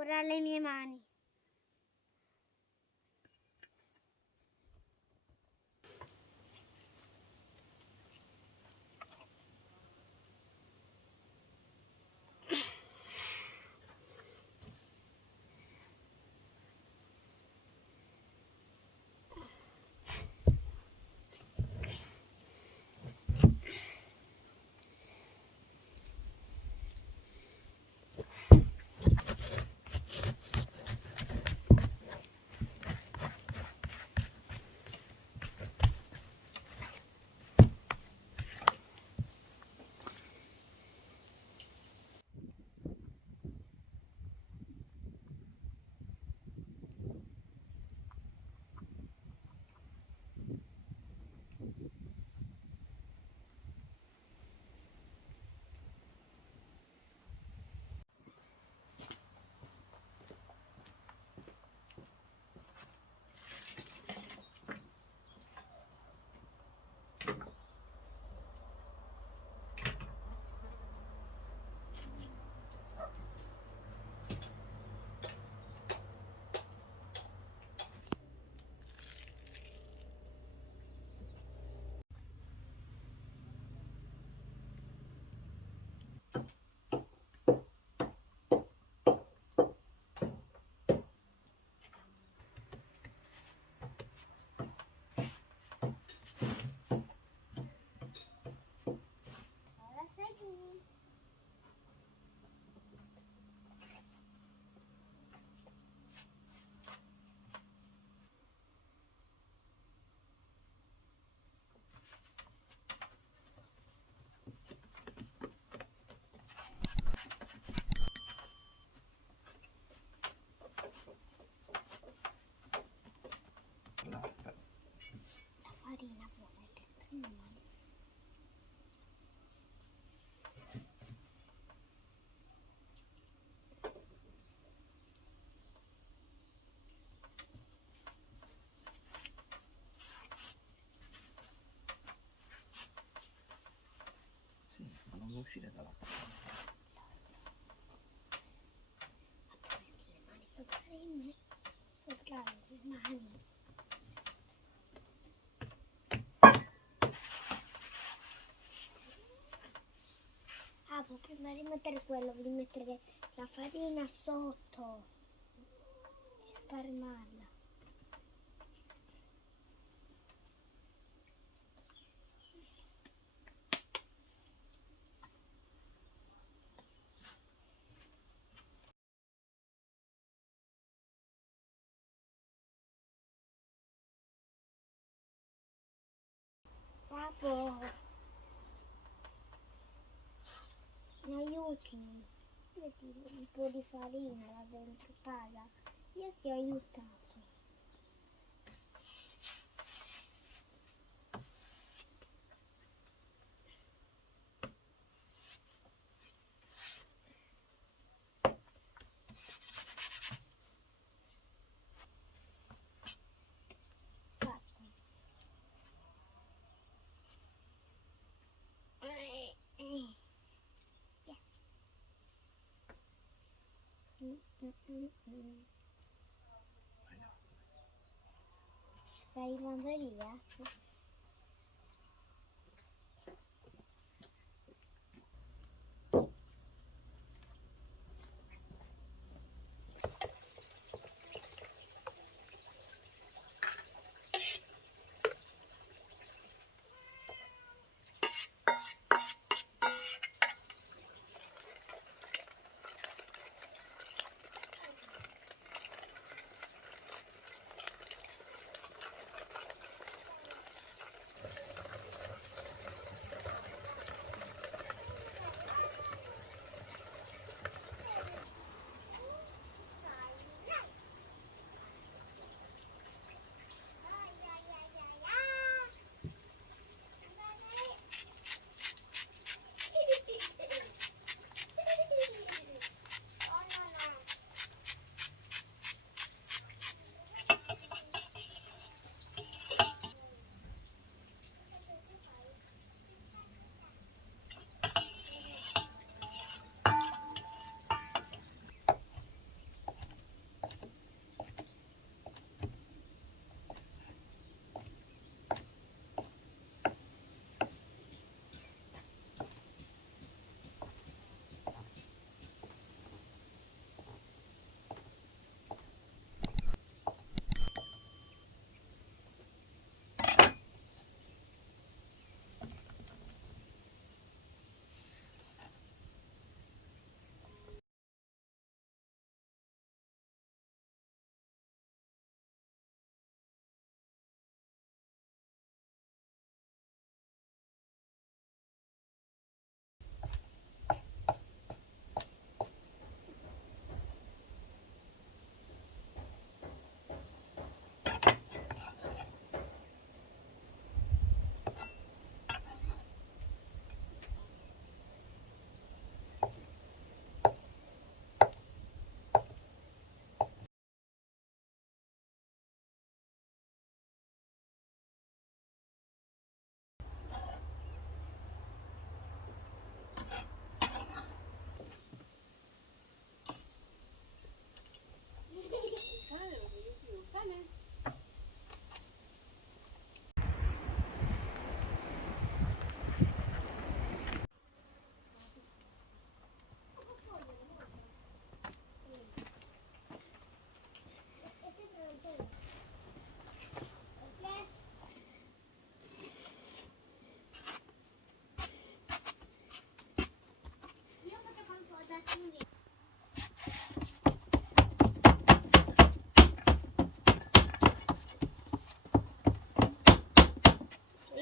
Ora le mie mani. Sì, ma non uscire dalla porta. Le mani sopra di me, sopra le mani. Prima di mettere quello, devi mettere la farina sotto e spalmarla. Papà, mi aiuti? Metti un po' di farina là dentro casa. Io ti ho aiutato. Fatto. Stai arrivando via? Sì.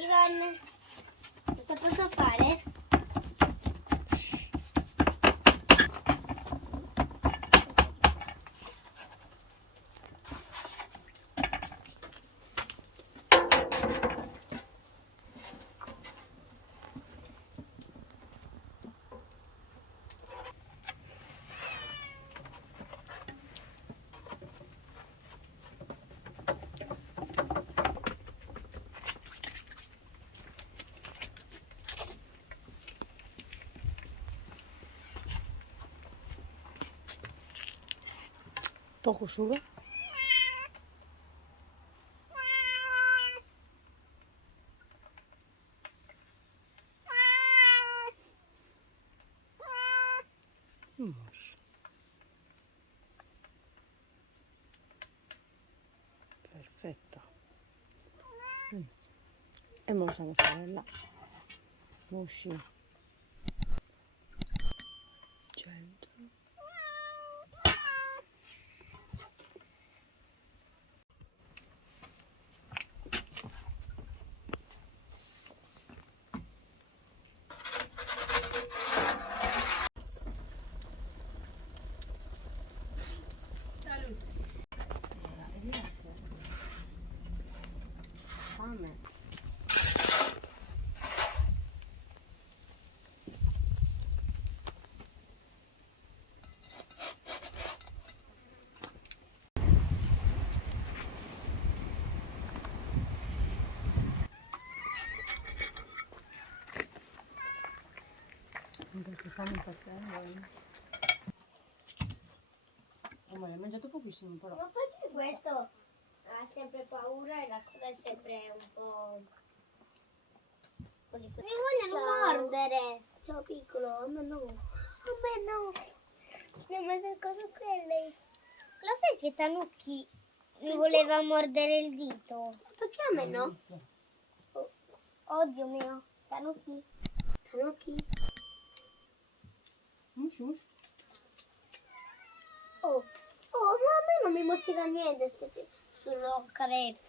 Ivan, cosa posso fare? Poco sugo. Perfetto. E mossa mozzarella. Musci. 100. Fame. Perché stanno impazzendo. Ma ne hai mangiato pochissimo però. Ma perché questo ha sempre paura e la coda è sempre un po'... Mi vogliono mordere. Ciao piccolo, a me no. A me no. Mi mangia cosa quelle. Lo sai che Tanuki mi voleva mordere il dito? Perché a me no? Oh, Dio mio. Tanuki. Tanuki. Oh, ma a me non mi mozzica niente se sullo carezzo.